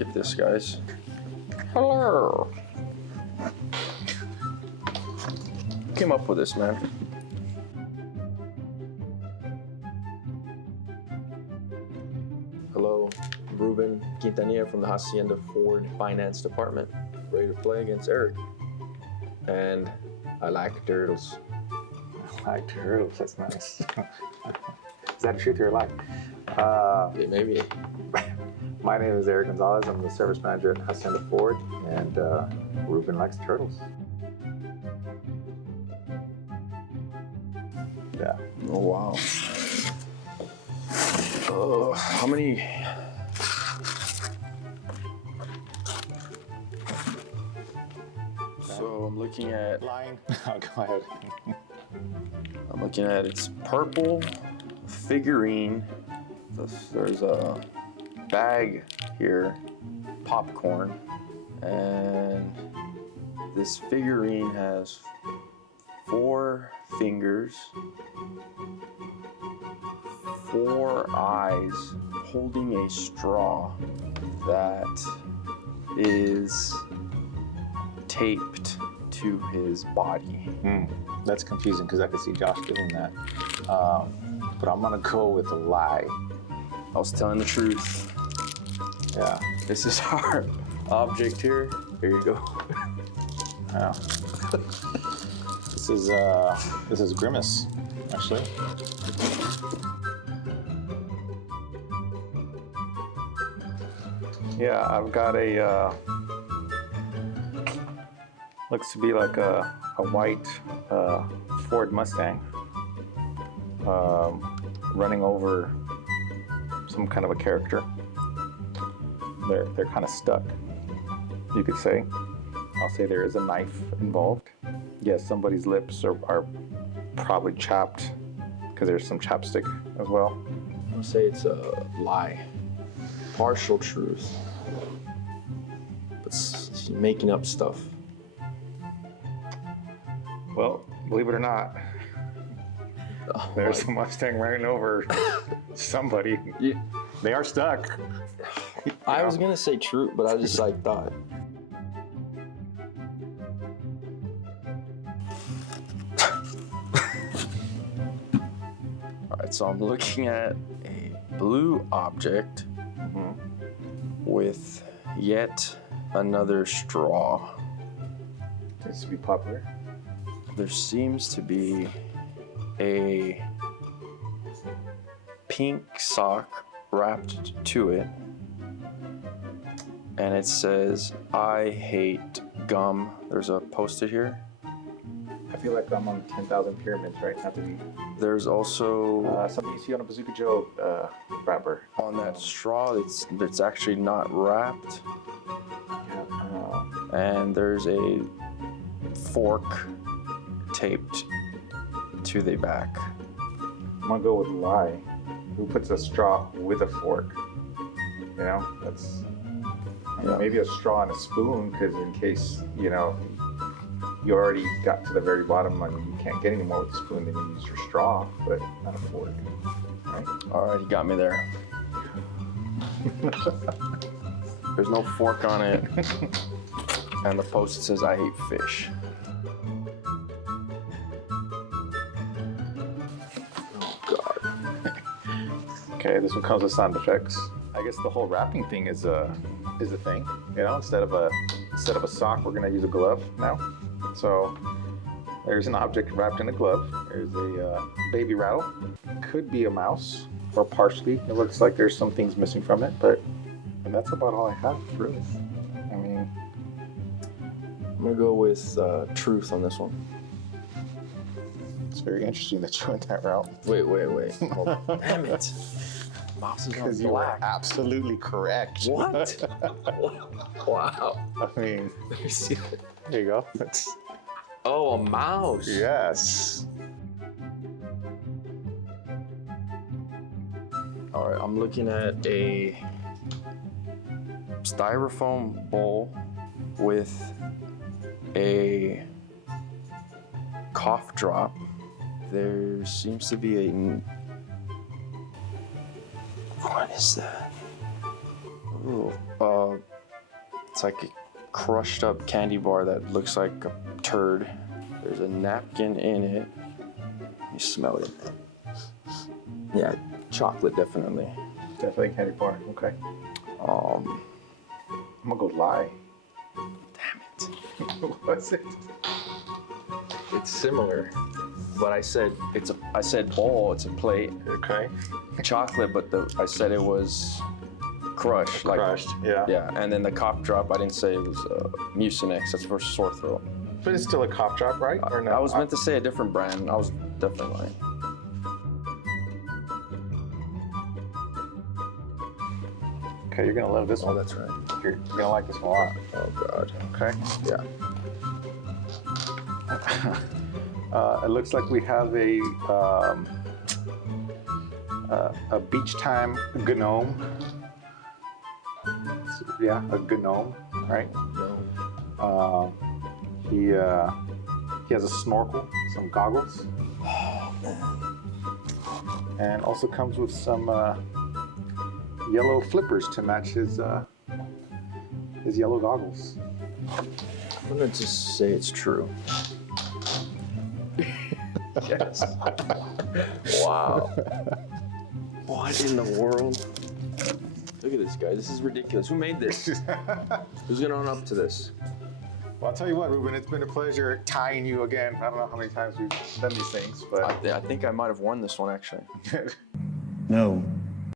Look at this, guys. Hello. Who came up with this, man? Hello, Ruben Quintanilla from the Hacienda Ford Finance Department. Ready to play against Eric. And I like turtles. I like turtles, that's nice. Is that a truth or a lie? Yeah, maybe. My name is Eric Gonzalez. I'm the service manager at Hacienda Ford, and Ruben likes turtles. Yeah. Oh, wow. How many? So I'm looking at. Lying. Oh, go ahead. I'm looking at its purple figurine. There's a bag here, popcorn, and this figurine has 4 fingers, 4 eyes, holding a straw that is taped to his body. That's confusing because I could see Josh doing that. But I'm gonna go with a lie. I was telling the truth. Yeah. This is our object here. Here you go. Yeah. This is Grimace, actually. Yeah, I've got a looks to be like a white Ford Mustang running over some kind of a character. They're kind of stuck, you could say. I'll say there is a knife involved. Yes, somebody's lips are probably chapped because there's some chapstick as well. I'm gonna say it's a lie. Partial truth. But he's making up stuff. Well, believe it or not, there's a Mustang running over somebody. Yeah. They are stuck. I was gonna say true, but I just thought. Alright, so I'm looking at a blue object with yet another straw. Seems to be popular. There seems to be a pink sock wrapped to it, and it says, "I hate gum." There's a post-it here. I feel like I'm on 10,000 pyramids, right? Not to be. There's also Something you see on a Bazooka Joe wrapper. on that straw that's actually not wrapped, Yeah. and there's a fork taped to the back. I'm gonna go with lie. Who puts a straw with a fork? You know, that's. I mean, Yeah. maybe a straw and a spoon, because in case you already got to the very bottom and you can't get any more with the spoon, then you use your straw, but not a fork. Right? All right, you got me there. There's no fork on it, and the post says, "I hate fish." Oh God. Okay, this one comes with sound effects. I guess the whole wrapping thing is a thing. You know, instead of a sock, we're gonna use a glove now. So there's an object wrapped in a glove. There's a baby rattle. Could be a mouse, or partially. It looks like there's some things missing from it, but that's about all I have, really. I mean, I'm gonna go with truth on this one. it's very interesting that you went that route. Wait. Oh, damn it. Mouse is on Because you were black. absolutely correct. What? Wow. I mean, Let me see. there you go. That's, Oh, a mouse. yes. All right, I'm looking at a styrofoam bowl with a cough drop. There seems to be a... What is that? Ooh, It's like a crushed up candy bar that looks like a turd. There's a napkin in it. You smell it. Yeah, chocolate definitely. Definitely a candy bar. Okay. Um, I'm gonna go lie. damn it. What was it? It's similar, but I said bowl. It's a plate. Okay. Chocolate, but I said it was crushed. Crushed. Yeah. Yeah, and then the cough drop. I didn't say it was Mucinex. That's for sore throat. But it's still a cough drop, right? Or no? I was meant to say a different brand. I was definitely lying. Okay, you're gonna love this Oh, one. that's right. You're gonna like this one a lot. Oh God. Okay. Yeah. It looks like we have a beach time gnome. Yeah, a gnome, right? No. He has a snorkel, some goggles, and also comes with some yellow flippers to match his yellow goggles. I'm gonna just say it's true. Yes. Wow. What in the world? Look at this guy. This is ridiculous. Who made this? Who's gonna own up to this? Well, I'll tell you what, Ruben, it's been a pleasure tying you again. I don't know how many times we've done these things, but I think I might have won this one actually. No,